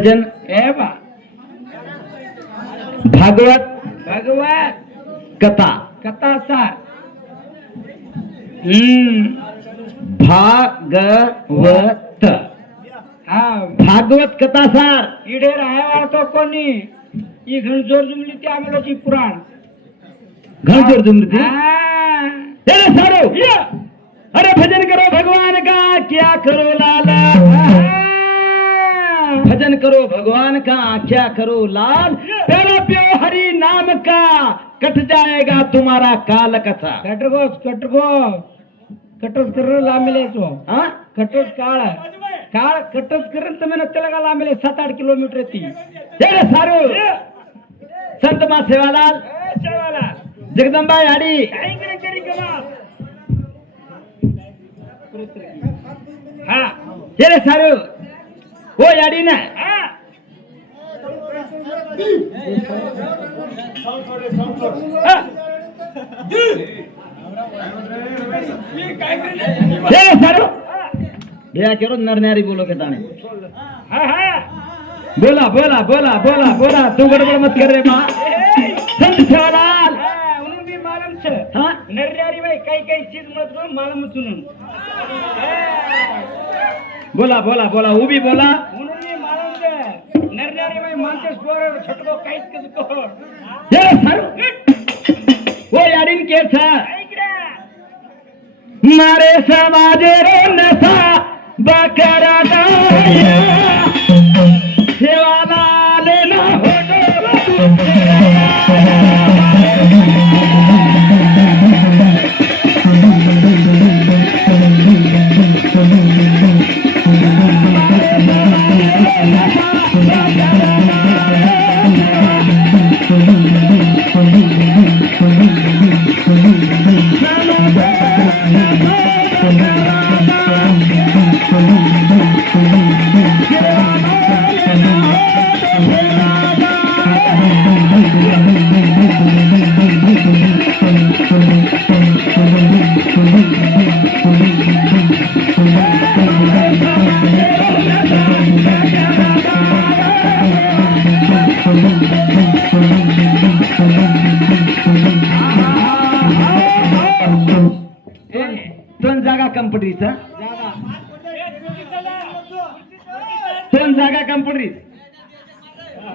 भजन ए बा भागवत भगवत कथा कथा सार भागवत हा भागवत कथा सार इडे राहावा तो कोणी ही घणजोर जुमली ती आम्हाला पुराण घनचोर जुमृती हा. चलो सारो अरे भजन करो भगवान का क्या करो लाला भजन करो भगवान का क्या करो लाल प्यारो प्यो हरि नाम का कट जाएगा तुम्हारा काल कथा कटगोस कटोस कर लांबले तो हा कटोस काळ काळ कटोस करून तुम्ही नसतेला लांबले 7-8 किलोमीटर ती चलो सारो संत मा सेवालाल जगदंबा याडी हा चलो सारो हो याडी ना चलो सारो भैया करो नरनारी बोलो के ताने बोला बोला बोला बोला बोला तू गडबड मत कर रे माँ संत सेवालाल म्हणून मी मालम छ हाँ नरनारी बाई काही चीज मत करून मालम चुनून बोला बोला बोला उभी बोला म्हणून मी मालम छ नरनारी बाई मानते स्वर छटको काहीच कस को चलो सारो वो याडीन के था मारे समाजे रो नसा बकरा सेवालाल ना हो दोन जागा कंपनीचा दोन जागा कंपनी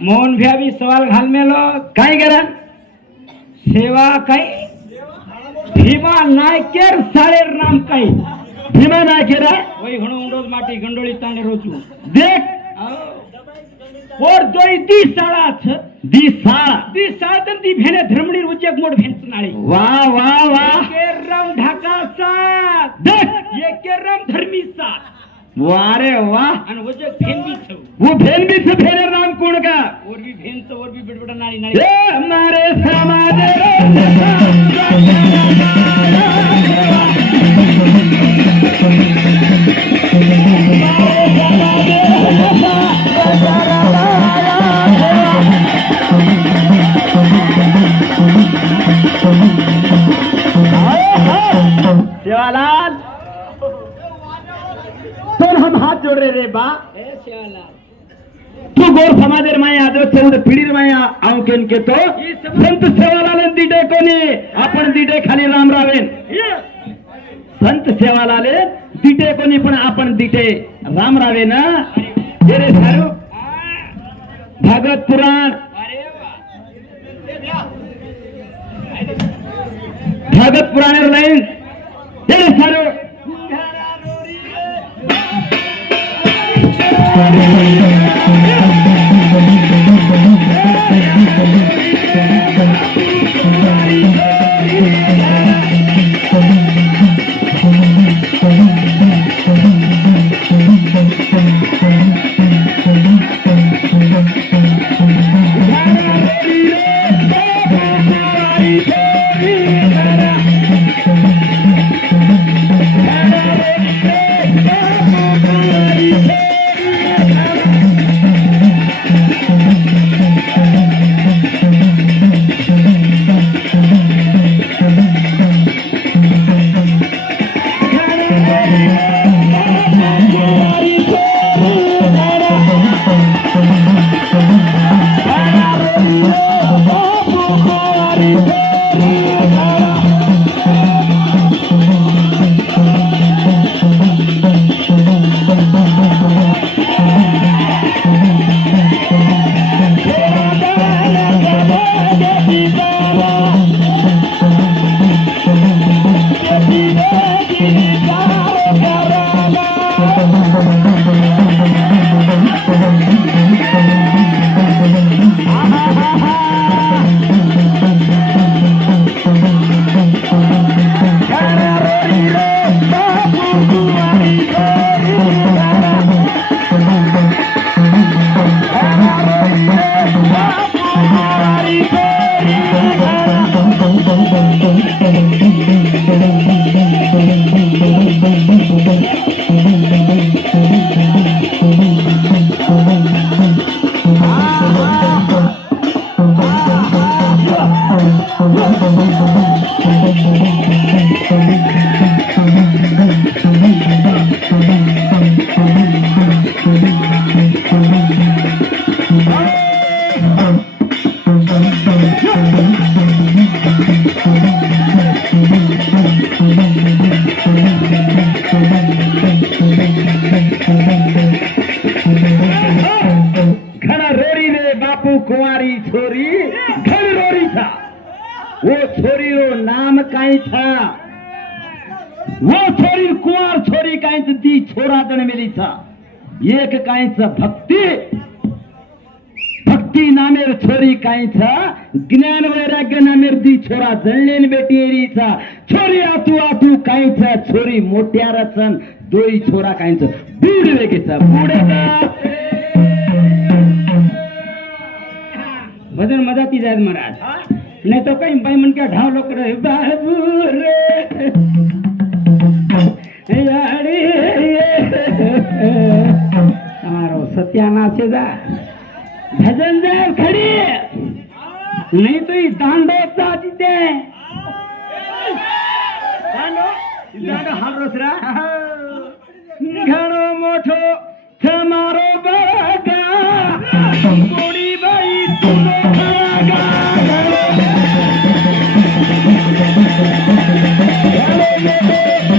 मोहन भ्यावी सवाल घाल मेलो काय करा सेवा काही भीमा नायकेर साळेर नाम काही भीमा ना केरा वही घणो उंडोज माटी गंडोळी ताणे रोचू देख और दोई दी साळा छ दिसाळा दी साळ तर दी भेने धर्मणी उजेक मोड भेंच नाळी वा वा वा केरम ढाका साथ देख ये केरम धर्मी साथ वारे वा आणि उजेक भेन बी छ वो भेन भी से भेरे नाम कोण का और भी भेन छ और भी बिडबडा नाळी नाळी ए हमारे समाज सेवालाल तो हम हाथ जोड़ रहे रे बा ए सेवाला तू गोर समाजेर माया आदर से पिढीर माया आऊ केन के तो संत सेवालाल दिडे कोणी आपण दिडे खाली राम रावेन संत सेवालाले दिटे कोणी पण आपण दिटे राम रावे ना रे सारू भागवत पुराण अरे वा भागवत पुराण लाईन रे सारू घना रोरी रे बापू कुंवारी छोरी घर रोरी था वो छोरी रो नाम काई था वो छोरी कुंवार छोरी काई दी छोरा जन्मेली था एक काई भक्ती भक्ती नामेर छोरी काई था ज्ञान वैराग्य नामेर दी छोरा जणलेन बेटी था छोरी आतू आतू काई था छोरी मोट्यार छन् दोई छोरा काई बूढ़ वेगे छ बूढ़े भजन मजाती जायत महाराज नहीं तो कहीं भाई मन क्या ढाव लोग रहे बाबू रे यारी हमारो सत्यानाश है जा भजन जाए खड़ी नहीं तो ये दांडो चाहती थे दांडो हाल रोसरा घणो मोठो તમારો બાગા કોડી બાઈ તુનો ખાગા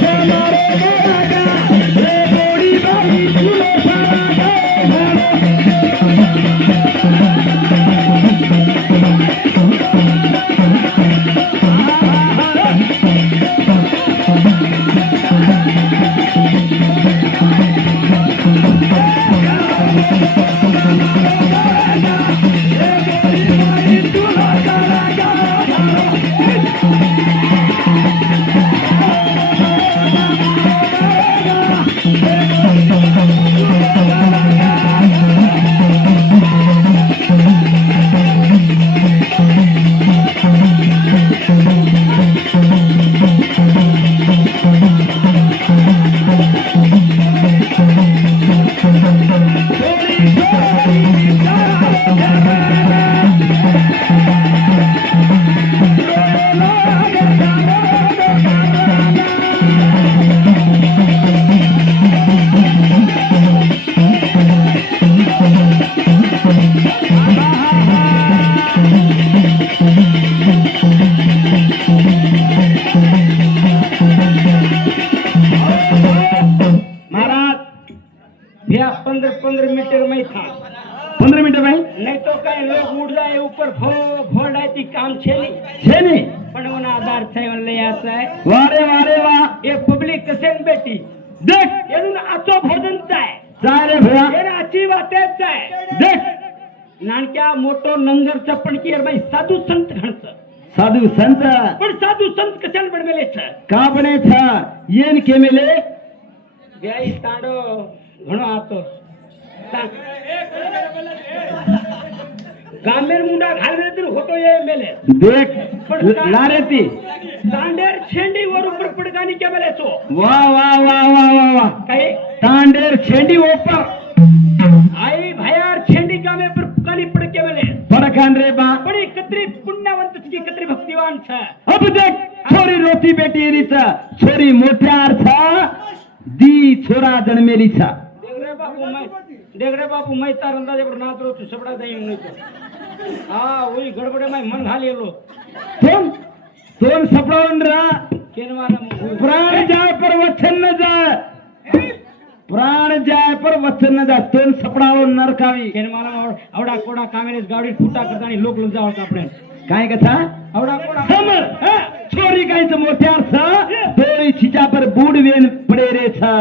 તમારો બાગા રે કોડી બાઈ તુનો ખાગા भैया 15 मीटर में था 15 मीटर में नहीं तो कहीं लोग उड़ जाए ऊपर भोडायती काम छे नहीं पण उन आधार छे ले आता है वारे वाह ये पब्लिक कसे बेटी देख एनु आचो भोजन चाय चाय भैया एने आची वाते चाय देख नानक्या मोटो नंगर चप्पण की भाई साधु संत घणच साधु संत पण साधु संत कशान बनवेले छ का बने था येन के मेले गई तांडो घणो आतो गामेर मुंडा घालवे तर होतो ये मेले देख लारेती तांडेर छेंडी वर ऊपर पडकानी के मेले छो वाह काय तांडेर छेंडी ऊपर आई भयार छेंडी गामे पर पडकानी पडके मेले पडकान रे बा बड़ी कतरी पुण्यवंत की कतरी भक्तिवान छ अब देख छोरी रोती बेटी री छ छोरी मोठ्यार छ दी छोरा जन्मेली छ देगरे बापू मैं तार अंदाजे पर नाच रो तू सबड़ा जाई नहीं तो हां वही गड़बड़े में मन घाली लो तोन सपड़ावन रा केनवाना प्राण जाए पर वचन न जाए प्राण जाए पर वचन न जाए तोन सपड़ाव नरकावी केनवाना आवडा कोडा कामेनेस गाडी फुटा करतानी लोक लोक जावत आपले काय कथा आवडा कोडा समर छोरी काय च मोठ्यार छ दोई छिचा पर बूढ़ वेन पड़े रे छ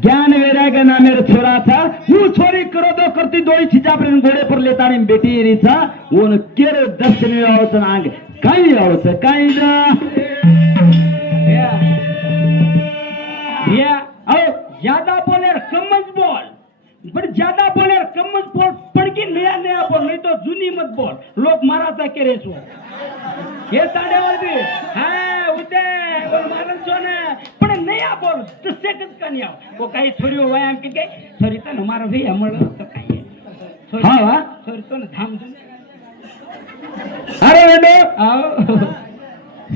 ज्ञान वैराग्य नामेर छोरा था वो छोरी करो दो करती दोई छिचा पर घोड़े पर लेता ने बेटी री था उन केरो दर्शन आवत आंग काई आवत काई जा या आओ ज्यादा बोले कम मत बोल पर ज्यादा बोले कम मत बोल पड़ के नया बोल नहीं तो जूनी मत बोल लोग मारा था के रेसो ये साडे वाली हां उते मारन छो ने પણ નહીં આ બોલ તો સેક જ કાની આવ કો કઈ છોરીઓ વ્યાયામ કે કે છોરી તને મારો ભઈ અમળ તો કાઈ હા વા છોરી તો ને ધામ ધૂમ અરે બેટો આવ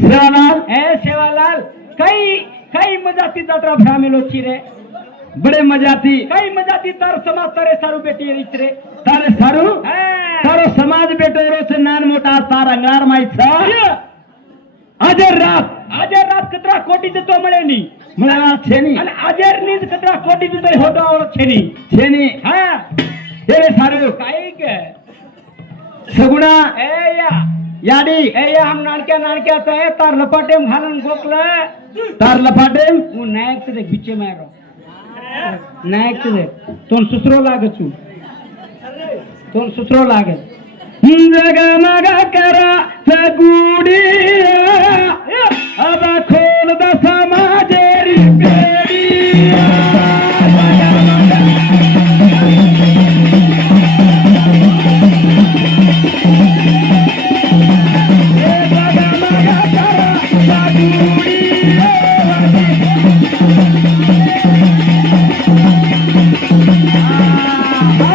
સેવાલાલ એ સેવાલાલ કઈ મજાથી દાતરા ભ્રામેલો છી રે બડે મજાથી કઈ મજાથી તાર સમાજ તારે સારું બેટી રીત રે તારે સારું હે તારો સમાજ બેટો એરો છે નાન મોટા તાર અંગાર માં છે આજે રાત કતરા કોટી જતો મળે ની મળવા છે ની અને આજે ની જ કતરા કોટી જતો હોતો આવડો છે ની છે ની હા એરે સારું કાઈ કે સગુણા એ યા યાડી એ યા હમ નાનક્યા તો એ તાર લપાટેમ ખાનન ગોકલે તાર લફાટે હું નાયક છે દેખ બીચે મારો નાયક છે દેખ તોન સુસરો લાગે છું તોન સુસરો લાગે જગમગ કરા સગુડી અબ ખોલ દ સમાજેરી બેડી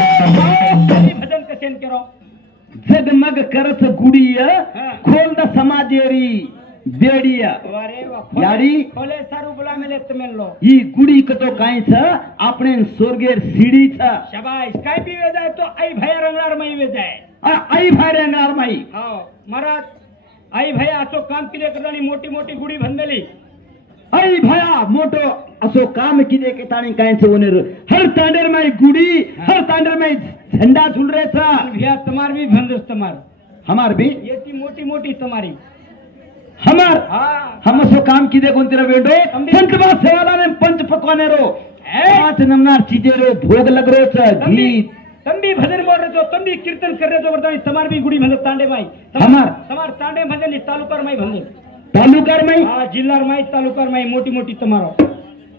ભજન કસેન કરો જગમગ કરત ગુડીય હા. ખોલ દ સમાજેરી બેડીય વારે વાહ યાડી ખોલે સારું બોલા મેલે તમે લો ઈ ગુડી કતો કાઈ છે આપણે સ્વર્ગેર સીડી છે શાબાશ કાઈ બી વે જાય તો આઈ ભાઈ રંગલાર માં વે જાય આ આઈ ભારે અંગાર માઈ હા મારા આઈ ભાઈ આસો કામ કિલે કરવાની મોટી મોટી ગુડી બંધેલી આઈ ભયા મોટો असो काम किदे के ताणी काई छे ओने हर तांडेर में गुड़ी हर तांडेर में झंडा झूल रहे था भैया तुम्हार भी भंदस तुम्हार हमार भी ये थी मोटी मोटी तुम्हारी हमार हाँ हम असो काम किदे कोन तेरा बेटो हम भी- पंचवा सेवाला ने पंच पकवाने रो ए? पांच नमनार चीजे रो भोग लग रो छ तुम भी गीत तुम भी भजन बोल रहे हो तुम भी कीर्तन कर रहे हो वर्तमान तुम्हार भी गुड़ी भंदस तांडे माई हमार- तुम्हार तांडे भजन तालुकार माई भंदस तालुकार में हाँ जिल्लार माई तालुकार माई मोटी मोटी तुम्हारो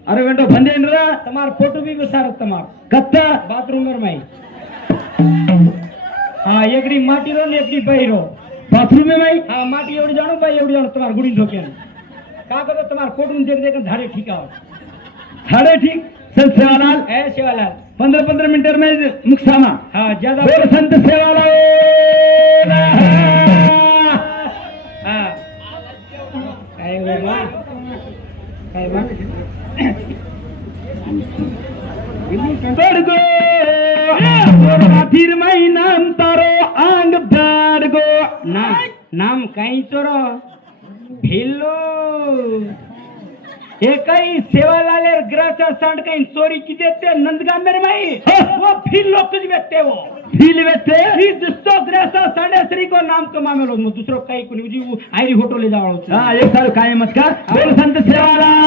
अरे बेटो भंडेंद्र तुम्हार फोटो भी बसार तुम्हार कत्ता बाथरूम में हाँ एकड़ी माटी रो ने एकड़ी बही रो बाथरूम में भाई हाँ माटी एवढी जाणो बाई एवढी जाणो तुम्हार गुड़ी ढोके का करो तुम्हार कोटून देख देख झाड़े ठीक आओ साढ़े ठीक संत सेवालाल ए सेवालाल 15-15 मिनट में मुक्सामा हाँ ज्यादा बोल संत सेवालाल हाँ काय वे बा काय बा बड़गो फिर मई नाम तारो आंग बड़गो नाम कहीं चोरो भिल्लो हे काही सेवालालेर ग्राचा सांड काही चोरी की देते नंदगाम मेरे माई वो भिल्लो कुछ बेते वो फील वेते ही दुस्तो ग्राचा सांडे श्री को नाम कमामेलो दूसरो काही कोणी जी आयरी होटो ले जावळो हाँ एक साल काय मत का बोल संत सेवालाल